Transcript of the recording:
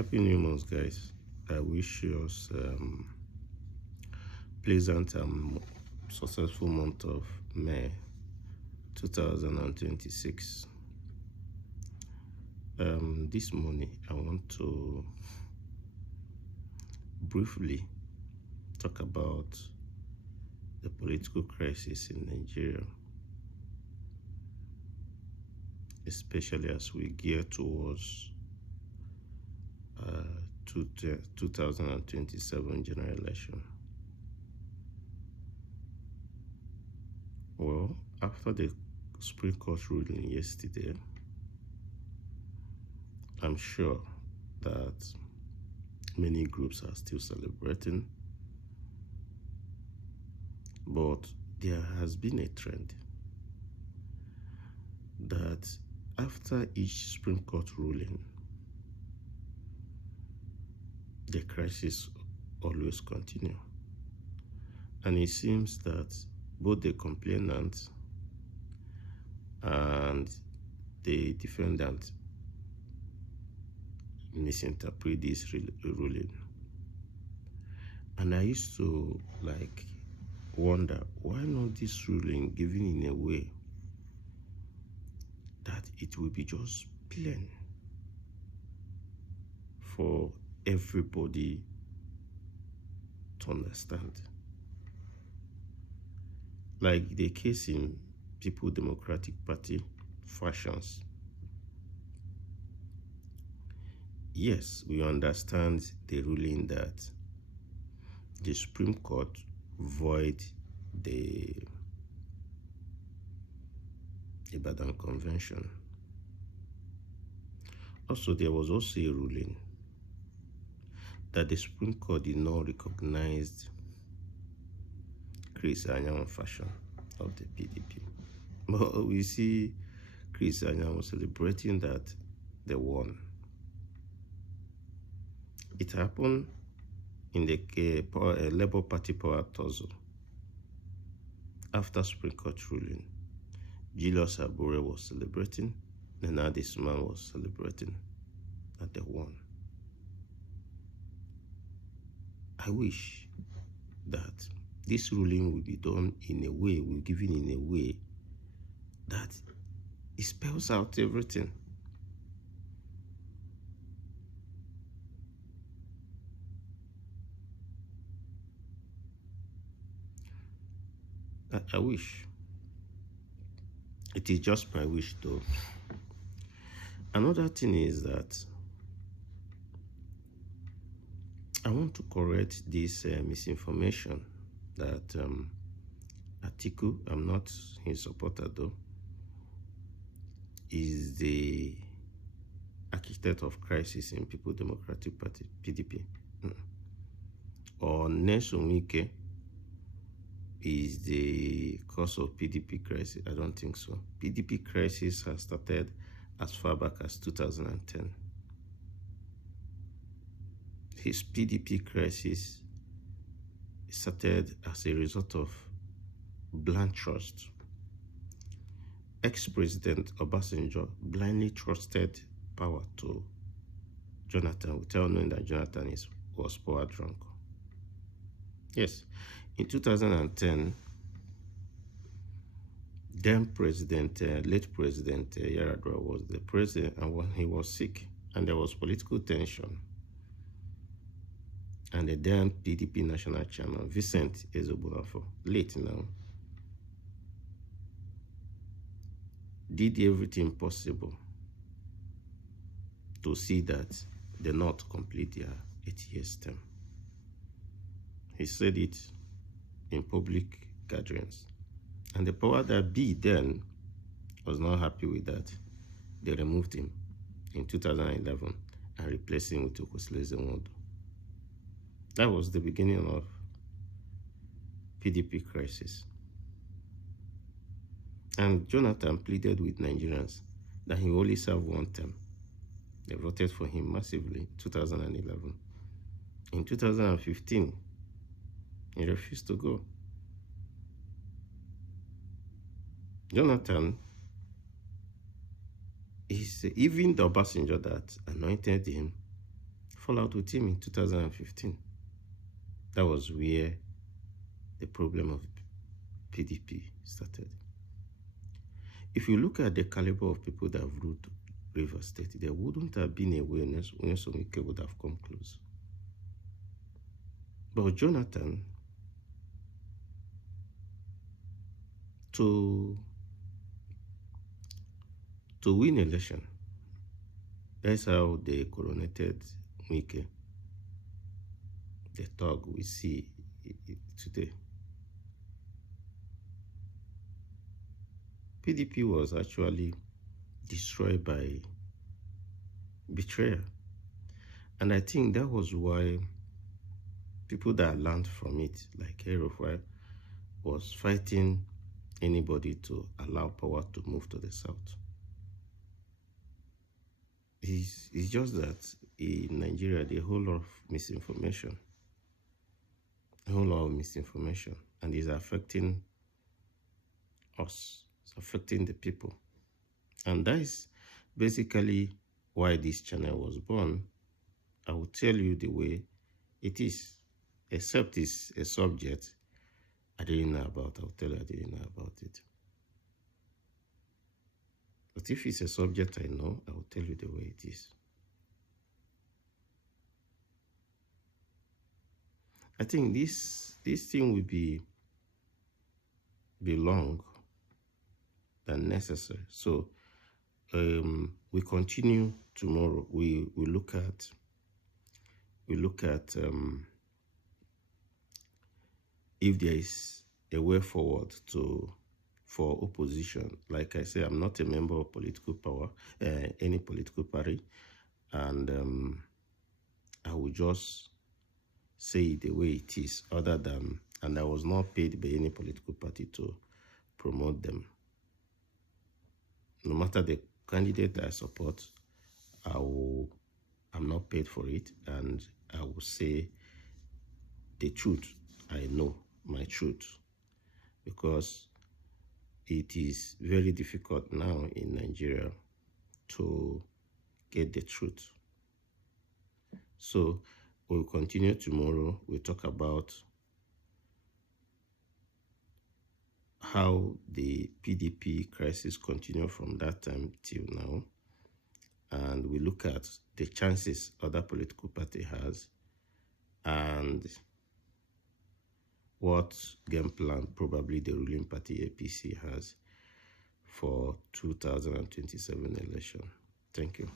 Happy New Month, guys. I wish you pleasant and successful month of May 2026. This morning, I want to briefly talk about the political crisis in Nigeria, especially as we gear towards 2027 general election. Well, after the Supreme Court ruling yesterday, I'm sure that many groups are still celebrating, but there has been a trend that after each Supreme Court ruling, the crisis always continue. And it seems that both the complainant and the defendant misinterpret this ruling. And I used to wonder, why not this ruling given in a way that it will be just plain for everybody to understand? Like the case in People Democratic Party fashions. Yes, we understand the ruling that the Supreme Court void the Ibadan Convention. Also, there was also a ruling that the Supreme Court did not recognize Chris Anyanwu fashion of the PDP. But we see Chris Anyanwu celebrating that they won. It happened in the Labour Party power tussle. After Supreme Court ruling, Julius Abure was celebrating, and now this man was celebrating that they won. I wish that this ruling will be done in a way, will be given in a way that it spells out everything. I wish. It is just my wish though. Another thing is that I want to correct this misinformation that Atiku, I'm not his supporter though, is the architect of crisis in People Democratic Party, PDP. Or Nelson Wike is the cause of PDP crisis. I don't think so. PDP crisis has started as far back as 2010. His PDP crisis started as a result of blind trust. Ex-President Obasanjo blindly trusted power to Jonathan without knowing that Jonathan was power drunk. Yes, in 2010, then late President Yar'Adua was the president, and when he was sick, and there was political tension. And the then PDP national chairman, Vincent Ezebunafo, late now, did everything possible to see that they not complete their 8-year term. He said it in public gatherings. And the power that be then was not happy with that. They removed him in 2011 and replaced him with Okwesili Ezenwodu. That was the beginning of PDP crisis. And Jonathan pleaded with Nigerians that he only serve one term. They voted for him massively in 2011. In 2015, he refused to go. Jonathan is even the Obasanjo that anointed him fallout with him in 2015. That was where the problem of PDP started. If you look at the caliber of people that have ruled Rivers State, there wouldn't have been a way Nyesom Wike would have come close. But Jonathan, to win election, that's how they coronated Wike, the thug we see today. PDP was actually destroyed by betrayal. And I think that was why people that learned from it, like El-Rufai, was fighting anybody to allow power to move to the south. It's just that in Nigeria, the whole lot of misinformation, and it's affecting us. It's affecting the people. And that is basically why this channel was born. I will tell you the way it is. Except it's a subject I didn't know about. I'll tell you I didn't know about it. But if it's a subject I know, I will tell you the way it is. I think this thing will be long than necessary. So we continue tomorrow. We look at if there is a way forward for opposition. Like I say, I'm not a member of political power, any political party, and I will just say it the way it is, other than, and I was not paid by any political party to promote them. No matter the candidate I support, I'm not paid for it, and I will say the truth. I know my truth, because it is very difficult now in Nigeria to get the truth. So we'll continue tomorrow. We'll talk about how the PDP crisis continued from that time till now, and we look at the chances other political party has, and what game plan probably the ruling party APC has for 2027 election. Thank you.